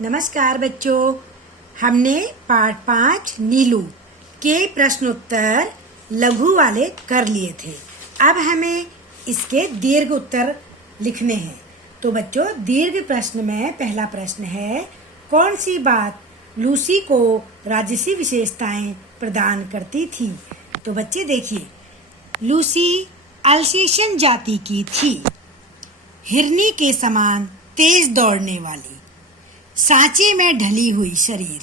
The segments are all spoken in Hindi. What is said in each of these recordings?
नमस्कार बच्चों, हमने पाठ 5 नीलू के प्रश्नोत्तर लघु वाले कर लिए थे। अब हमें इसके दीर्घ उत्तर लिखने हैं। तो बच्चों, दीर्घ प्रश्न में पहला प्रश्न है, कौन सी बात लूसी को राजसी विशेषताएं प्रदान करती थी? तो बच्चे देखिए, लूसी अल्सेशियन जाति की थी, हिरनी के समान तेज दौड़ने वाली, सांचे में ढली हुई शरीर,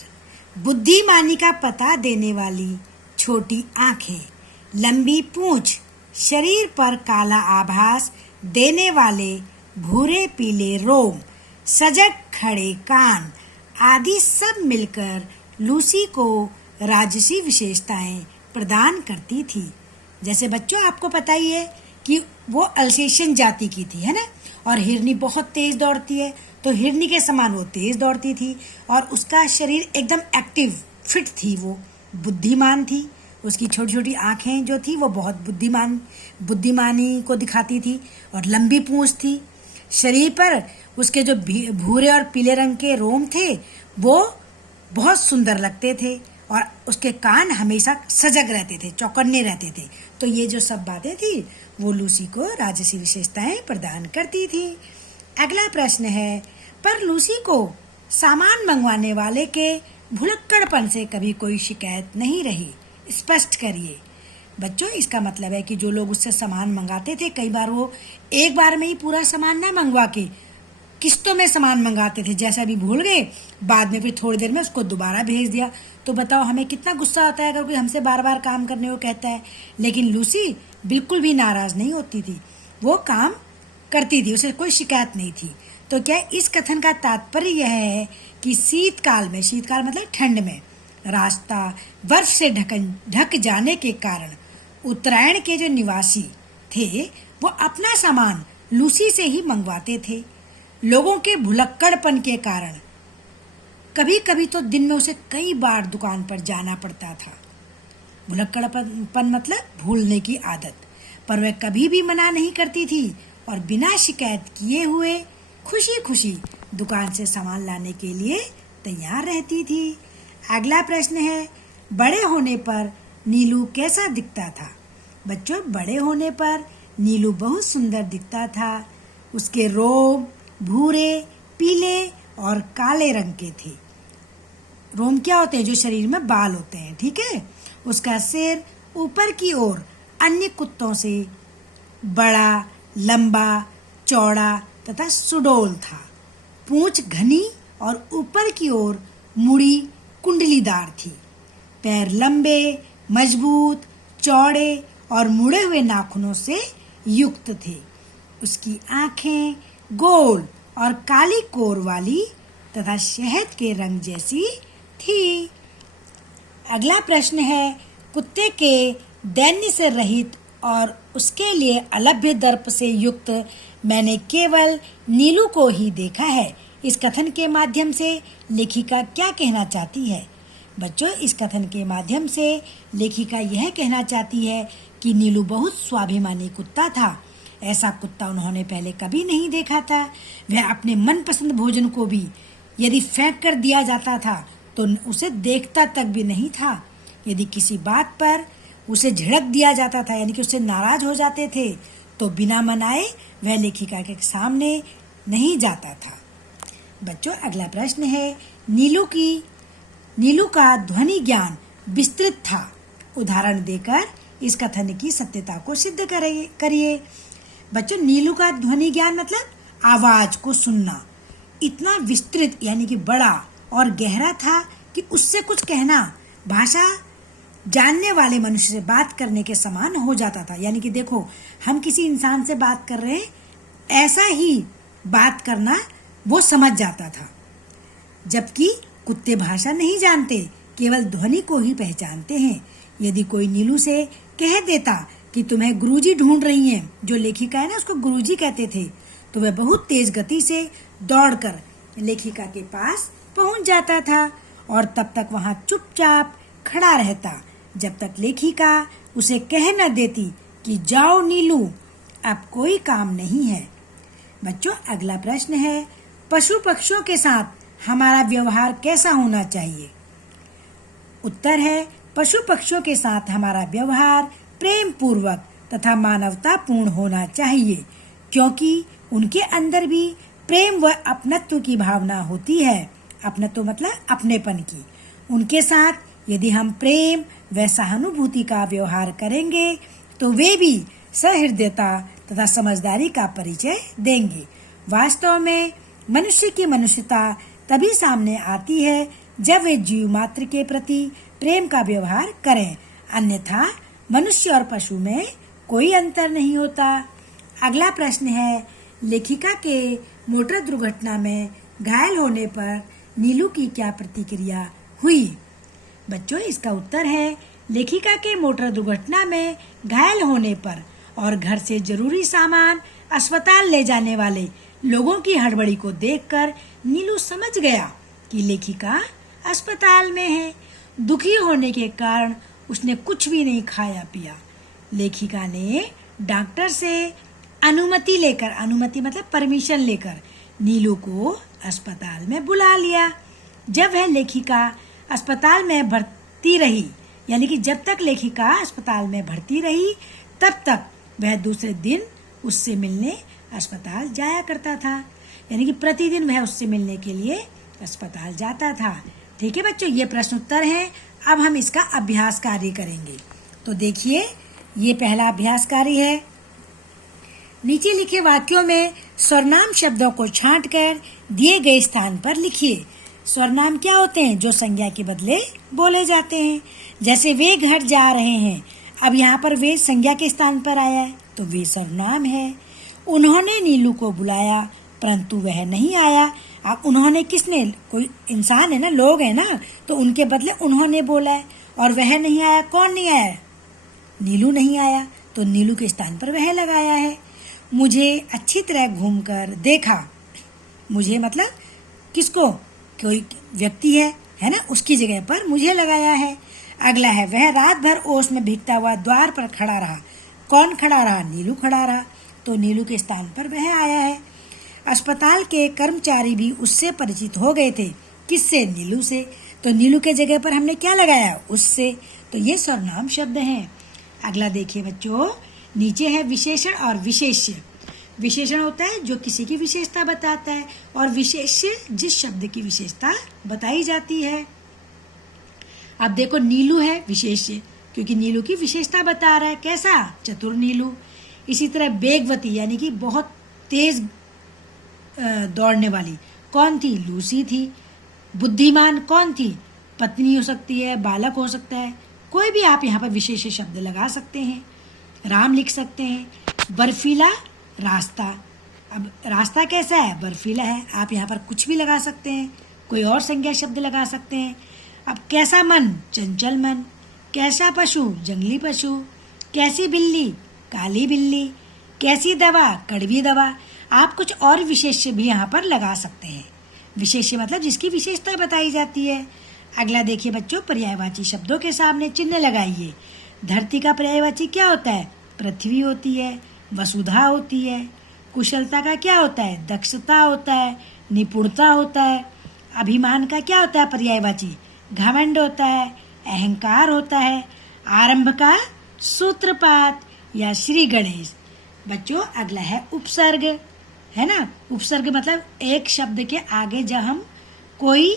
बुद्धिमानी का पता देने वाली छोटी आंखें, लंबी पूंछ, शरीर पर काला आभास देने वाले भूरे पीले रोम, सजग खड़े कान आदि सब मिलकर लूसी को राजसी विशेषताएं प्रदान करती थी। जैसे बच्चों, आपको पता ही है कि वो अल्सेशियन जाति की थी, है ना, और हिरनी बहुत तेज दौड़ती है, तो हिरनी के समान वो तेज दौड़ती थी और उसका शरीर एकदम एक्टिव फिट थी। वो बुद्धिमान थी, उसकी छोटी छोटी आंखें जो थी वो बहुत बुद्धिमानी को दिखाती थी और लंबी पूंछ थी। शरीर पर उसके जो भूरे और पीले रंग के रोम थे वो बहुत सुंदर लगते थे और उसके कान हमेशा सजग रहते थे, चौकन्ने रहते थे। तो ये जो सब बातें थी वो लूसी को राजसी विशेषताएं प्रदान करती थी। अगला प्रश्न है, पर लूसी को सामान मंगवाने वाले के भुलक्कड़पन से कभी कोई शिकायत नहीं रही, स्पष्ट करिए। बच्चों, इसका मतलब है कि जो लोग उससे सामान मंगाते थे, कई बार वो एक बार में ही पूरा सामान ना मंगवा के किस्तों में सामान मंगाते थे। जैसा भी भूल गए, बाद में फिर थोड़ी देर में उसको दोबारा भेज दिया। तो बताओ, हमें कितना गुस्सा आता है अगर कोई हमसे बार बार काम करने को कहता है। लेकिन लूसी बिल्कुल भी नाराज नहीं होती थी, वो काम करती थी, उसे कोई शिकायत नहीं थी। तो क्या इस कथन का तात्पर्य यह है कि शीतकाल मतलब ठंड में रास्ता बर्फ से ढक जाने के कारण उत्तरायण के जो निवासी थे वो अपना सामान लूसी से ही मंगवाते थे। लोगों के भुलक्कड़पन के कारण कभी कभी तो दिन में उसे कई बार दुकान पर जाना पड़ता था। भुलक्कड़पन मतलब भूलने की आदत, पर वह कभी भी मना नहीं करती थी और बिना शिकायत किए हुए खुशी खुशी दुकान से सामान लाने के लिए तैयार रहती थी। अगला प्रश्न है, बड़े होने पर नीलू कैसा दिखता था? बच्चों, बड़े होने पर नीलू बहुत सुंदर दिखता था। उसके रोम भूरे, पीले और काले रंग के थे। रोम क्या होते हैं? जो शरीर में बाल होते हैं, ठीक है। उसका सिर ऊपर की ओर अन्य कुत्तों से बड़ा, लंबा, चौड़ा तथा सुडौल था। पूंछ घनी और ऊपर की ओर मुड़ी कुंडलीदार थी। पैर लंबे, मजबूत, चौड़े और मुड़े हुए नाखूनों से युक्त थे। उसकी आंखें गोल और काली कोर वाली तथा शहद के रंग जैसी थी। अगला प्रश्न है, कुत्ते के दैन्य से रहित और उसके लिए अलभ्य दर्प से युक्त मैंने केवल नीलू को ही देखा है। इस कथन के माध्यम से लेखिका क्या कहना चाहती है? बच्चों, इस कथन के माध्यम से लेखिका यह कहना चाहती है कि नीलू बहुत स्वाभिमानी कुत्ता था। ऐसा कुत्ता उन्होंने पहले कभी नहीं देखा था। वह अपने मनपसंद भोजन को भी यदि फेंक कर दिया जाता था तो उसे देखता तक भी नहीं था। यदि किसी बात पर उसे झिड़क दिया जाता था, यानी कि उससे नाराज हो जाते थे, तो बिना मनाए वह लेखिका के सामने नहीं जाता था। बच्चों, अगला प्रश्न है, नीलू का ध्वनि ज्ञान विस्तृत था। उदाहरण देकर इस कथन की सत्यता को सिद्ध करिए। बच्चों, नीलू का ध्वनि ज्ञान मतलब आवाज को सुनना इतना विस्तृत यानी कि बड़ा और गहरा था कि उससे कुछ कहना भाषा जानने वाले मनुष्य से बात करने के समान हो जाता था। यानी कि देखो, हम किसी इंसान से बात कर रहे हैं, ऐसा ही बात करना वो समझ जाता था। जबकि कुत्ते भाषा नहीं जानते, केवल ध्वनि को ही पहचानते हैं। यदि कोई नीलू से कह देता कि तुम्हें गुरुजी ढूंढ रही हैं, जो लेखिका है ना उसको गुरुजी कहते थे, तो वह बहुत तेज गति से दौड़कर लेखिका के पास पहुंच जाता था और तब तक वहां चुपचाप खड़ा रहता जब तक लेखिका उसे कह न देती कि जाओ नीलू, अब कोई काम नहीं है। बच्चों, अगला प्रश्न है, पशु पक्षियों के साथ हमारा व्यवहार कैसा होना चाहिए? उत्तर है, पशु पक्षियों के साथ हमारा व्यवहार प्रेम पूर्वक तथा मानवता पूर्ण होना चाहिए, क्योंकि उनके अंदर भी प्रेम व अपनत्व की भावना होती है। अपनत्व मतलब अपनेपन की। उनके साथ यदि हम प्रेम व सहानुभूति का व्यवहार करेंगे तो वे भी सहृदयता तथा समझदारी का परिचय देंगे। वास्तव में मनुष्य की मनुष्यता तभी सामने आती है जब वे जीव मात्र के प्रति प्रेम का व्यवहार करें, अन्यथा मनुष्य और पशु में कोई अंतर नहीं होता। अगला प्रश्न है, लेखिका के मोटर दुर्घटना में घायल होने पर नीलू की क्या प्रतिक्रिया हुई? बच्चों, इसका उत्तर है, लेखिका के मोटर दुर्घटना में घायल होने पर और घर से जरूरी सामान अस्पताल ले जाने वाले लोगों की हड़बड़ी को देखकर नीलू समझ गया कि लेखिका अस्पताल में है। दुखी होने के कारण उसने कुछ भी नहीं खाया पिया। लेखिका ने डॉक्टर से अनुमति मतलब परमिशन लेकर नीलू को अस्पताल में बुला लिया। जब वह लेखिका अस्पताल में भर्ती रही, यानी कि जब तक लेखिका अस्पताल में भर्ती रही तब तक वह दूसरे दिन उससे मिलने अस्पताल जाया करता था, यानी कि प्रतिदिन वह उससे मिलने के लिए अस्पताल जाता था। ठीक है बच्चों, ये प्रश्न उत्तर है। अब हम इसका अभ्यास कार्य करेंगे। तो देखिए, ये पहला अभ्यास कार्य है। नीचे लिखे वाक्यों में सर्वनाम शब्दों को छांटकर दिए गए स्थान पर लिखिए। सर्वनाम क्या होते हैं? जो संज्ञा के बदले बोले जाते हैं। जैसे वे घर जा रहे हैं, अब यहाँ पर वे संज्ञा के स्थान पर आया है तो वे सर्वनाम है। उन्होंने नीलू को बुलाया परंतु वह नहीं आया। अब उन्होंने किसने? कोई इंसान है ना, लोग है ना, तो उनके बदले उन्होंने बोला है। और वह नहीं आया, कौन नहीं आया? नीलू नहीं आया, तो नीलू के स्थान पर वह लगाया है। मुझे अच्छी तरह घूमकर देखा। मुझे मतलब किसको? कोई व्यक्ति है ना, उसकी जगह पर मुझे लगाया है। अगला है, वह रात भर ओस में भीगता हुआ द्वार पर खड़ा रहा। कौन खड़ा रहा? नीलू खड़ा रहा, तो नीलू के स्थान पर वह आया है। अस्पताल के कर्मचारी भी उससे परिचित हो गए थे। किससे? नीलू से, तो नीलू के जगह पर हमने क्या लगाया? उससे। तो ये सर्वनाम शब्द हैं। अगला देखिए बच्चों, नीचे है विशेषण और विशेष्य। विशेषण होता है जो किसी की विशेषता बताता है, और विशेष्य जिस शब्द की विशेषता बताई जाती है। अब देखो, नीलू है विशेष्य, क्योंकि नीलू की विशेषता बता रहा है। कैसा? चतुर नीलू। इसी तरह बेगवती, यानी कि बहुत तेज दौड़ने वाली, कौन थी? लूसी थी। बुद्धिमान कौन थी? पत्नी हो सकती है, बालक हो सकता है, कोई भी आप यहाँ पर विशेष शब्द लगा सकते हैं। राम लिख सकते हैं। बर्फीला, रास्ता। अब रास्ता कैसा है? बर्फीला है। आप यहाँ पर कुछ भी लगा सकते हैं, कोई और संज्ञा शब्द लगा सकते हैं। अब कैसा मन? चंचल मन। कैसा पशु? जंगली पशु। कैसी बिल्ली? काली बिल्ली। कैसी दवा? कड़वी दवा। आप कुछ और विशेष्य भी यहाँ पर लगा सकते हैं। विशेष्य मतलब जिसकी विशेषता बताई जाती है। अगला देखिए बच्चों, पर्यायवाची शब्दों के सामने चिन्ह लगाइए। धरती का पर्यायवाची क्या होता है? पृथ्वी होती है। वसुधा होती है। कुशलता का क्या होता है? दक्षता होता है, निपुणता होता है। अभिमान का क्या होता है पर्यायवाची? घमंड होता है, अहंकार होता है। आरंभ का सूत्रपात या श्री गणेश। बच्चों, अगला है उपसर्ग, है ना। उपसर्ग मतलब एक शब्द के आगे जब हम कोई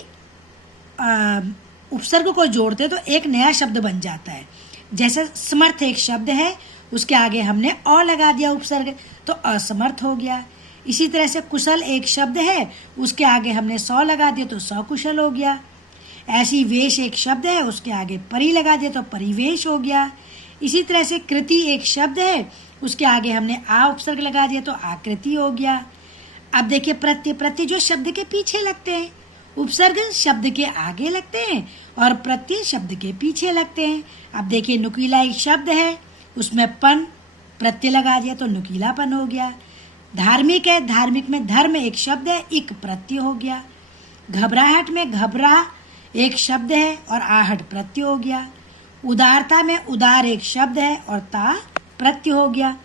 उपसर्ग को जोड़ते तो एक नया शब्द बन जाता है। जैसे समर्थ एक शब्द है, उसके आगे हमने अ लगा दिया उपसर्ग, तो असमर्थ हो गया। इसी तरह से कुशल एक शब्द है, उसके आगे हमने सौ लगा दिया तो सकुशल हो गया। ऐसी वेश एक शब्द है, उसके आगे परि लगा दिया तो परिवेश हो गया। इसी तरह से कृति एक शब्द है, उसके आगे हमने आ उपसर्ग लगा दिया तो आकृति हो गया। अब देखिए प्रत्यय, प्रत्यय जो शब्द के पीछे लगते हैं। उपसर्ग शब्द के आगे लगते हैं और प्रत्यय शब्द के पीछे लगते हैं। अब देखिए नुकीला एक शब्द है, उसमें पन प्रत्यय लगा दिया तो नुकीलापन हो गया। धार्मिक है, धार्मिक में धर्म एक शब्द है, इक प्रत्यय हो गया। घबराहट में घबरा एक शब्द है और आहट प्रत्यय हो गया। उदारता में उदार एक शब्द है और ता प्रत्यय हो गया।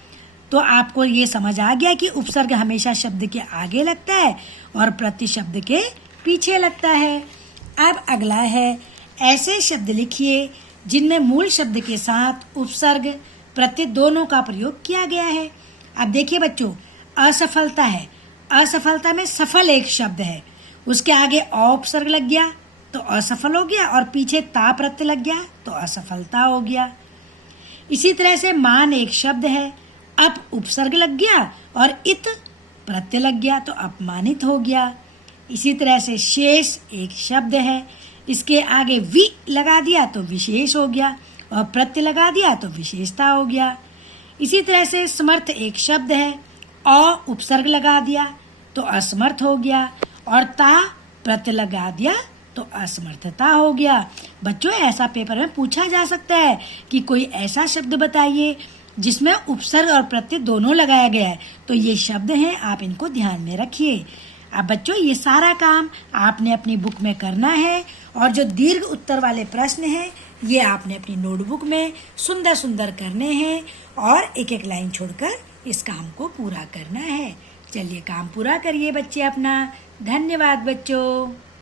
तो आपको ये समझ आ गया कि उपसर्ग हमेशा शब्द के आगे लगता है और प्रत्यय शब्द के पीछे लगता है। अब अगला है, ऐसे शब्द लिखिए जिनमें मूल शब्द के साथ उपसर्ग प्रत्यय दोनों का प्रयोग किया गया है। अब देखिए बच्चों, असफलता है। असफलता में सफल एक शब्द है, उसके आगे अ उपसर्ग लग गया तो असफल हो गया, और पीछे ता प्रत्यय लग गया तो असफलता हो गया। इसी तरह से मान एक शब्द है, अप उपसर्ग लग गया और इत प्रत्यय लग गया तो अपमानित हो गया। इसी तरह से शेष एक शब्द है, इसके आगे वि लगा दिया तो विशेष हो गया, और प्रत्यय लगा दिया तो विशेषता हो गया। इसी तरह से समर्थ एक शब्द है, अ उपसर्ग लगा दिया तो असमर्थ हो गया, और ता प्रत्यय लगा दिया तो असमर्थता हो गया। बच्चों, ऐसा पेपर में पूछा जा सकता है कि कोई ऐसा शब्द बताइए जिसमें उपसर्ग और प्रत्यय दोनों लगाया गया है। तो ये शब्द हैं, आप इनको ध्यान में रखिए। अब बच्चों, ये सारा काम आपने अपनी बुक में करना है, और जो दीर्घ उत्तर वाले प्रश्न हैं ये आपने अपनी नोटबुक में सुंदर सुंदर करने हैं, और एक एक लाइन छोड़कर इस काम को पूरा करना है। चलिए काम पूरा करिए बच्चे अपना। धन्यवाद बच्चों।